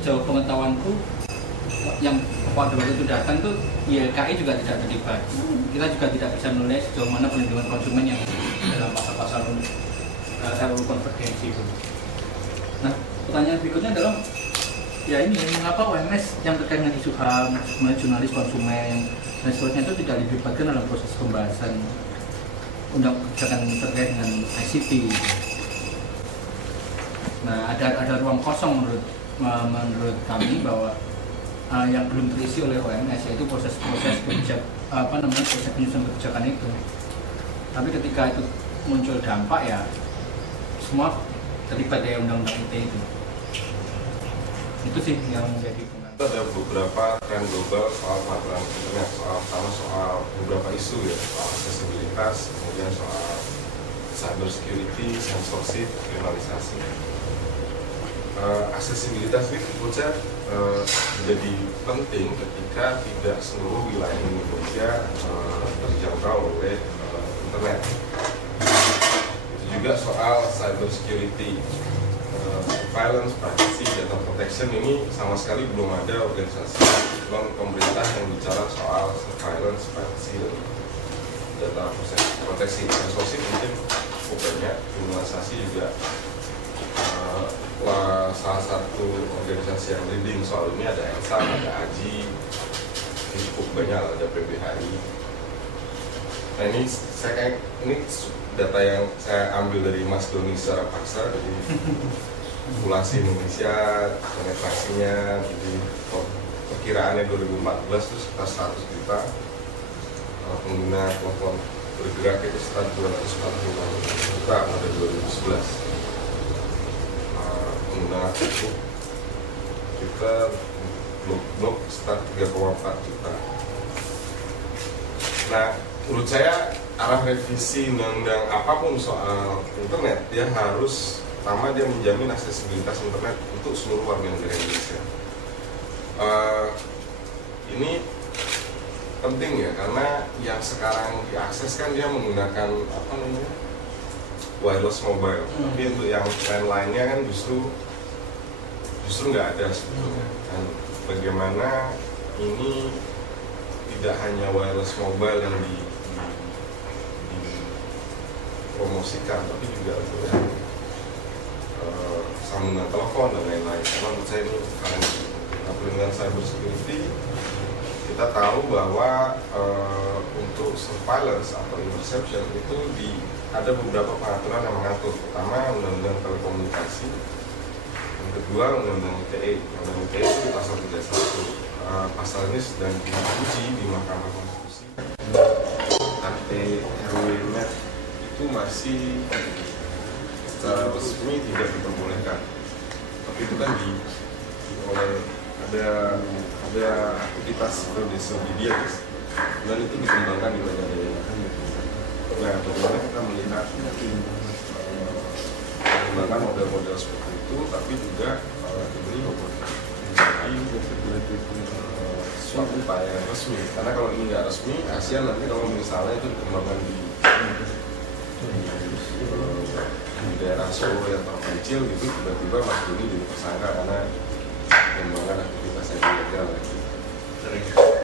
sejauh pengetahuanku yang pada waktu itu datang tuh YLKI juga tidak terlibat. Kita juga tidak bisa menilai sejauh mana perlindungan konsumen yang dalam pasal-pasal RUU konvergensi itu. Nah, pertanyaan berikutnya adalah ya ini, mengapa OMS yang terkait dengan isu HAM, jurnalis konsumen dan seterusnya itu tidak dilibatkan dalam proses pembahasan undang kebijakan terkait dengan ICT. Nah, ada ruang kosong menurut kami bahwa yang belum terisi oleh OMS, yaitu proses proses penyusunan kebijakan itu. Tapi ketika itu muncul dampak, ya semua terlibat dari undang-undang ITE itu. Itu sih yang menjadi pengaruh. Ada beberapa tren global soal pengaturan internet, soal beberapa isu ya, soal aksesibilitas, kemudian soal cyber security, censorship, kriminalisasi. Aksesibilitas ini menurut saya menjadi penting ketika tidak seluruh wilayah Indonesia terjangkau oleh internet. Itu juga soal cyber security, surveillance, privacy, data protection ini sama sekali belum ada organisasi pemerintah yang bicara soal surveillance, privacy, dan data proteksi. Censorship mungkin cukup banyak, kriminalisasi juga. Salah satu organisasi yang leading soal ini ada ELSA, ada AJI, ini cukup banyak, ada PBHI. Nah ini data yang saya ambil dari Mas Doni secara paksa, jadi populasi Indonesia, penetrasinya, jadi perkiraannya 2014 itu sekitar 100 juta, pengguna telepon bergerak itu sekitar 240 juta pada 2011. Pengguna Facebook, Twitter, blog sekitar 3,4 juta. Nah, menurut saya arah revisi undang-undang apapun soal internet, dia harus pertama dia menjamin aksesibilitas internet untuk seluruh warga negara Indonesia. Ini penting ya, karena yang sekarang diakses kan dia menggunakan wireless mobile, tapi untuk yang lain-lainnya kan justru nggak ada sebetulnya. Dan bagaimana ini tidak hanya wireless mobile yang dipromosikan, tapi juga untuk sambungan telepon dan lain-lain. Karena menurut saya ini perlindungan cyber security, kita tahu bahwa untuk surveillance atau interception itu ada beberapa pengaturan yang mengatur, pertama Undang-Undang Telekomunikasi, yang kedua Undang-Undang ITE. Undang-Undang ITE itu di pasal 31. Pasal ini sedang diuji di Mahkamah Konstitusi. RW-net itu masih secara resmi tidak diperbolehkan, tapi itu kan ada aktivitas periode media, dan itu dikembangkan di banyak daerah. Nah, bagaimana kita melihat mengembangkan model-model seperti itu, tapi juga ini menjadi suatu upaya yang resmi. Karena kalau ini nggak resmi, kasihan nanti kalau misalnya itu dikembangkan di daerah Solo yang terpencil gitu, tiba-tiba Mas Doni jadi tersangka karena mengembangkan aktivitas yang ilegal lagi.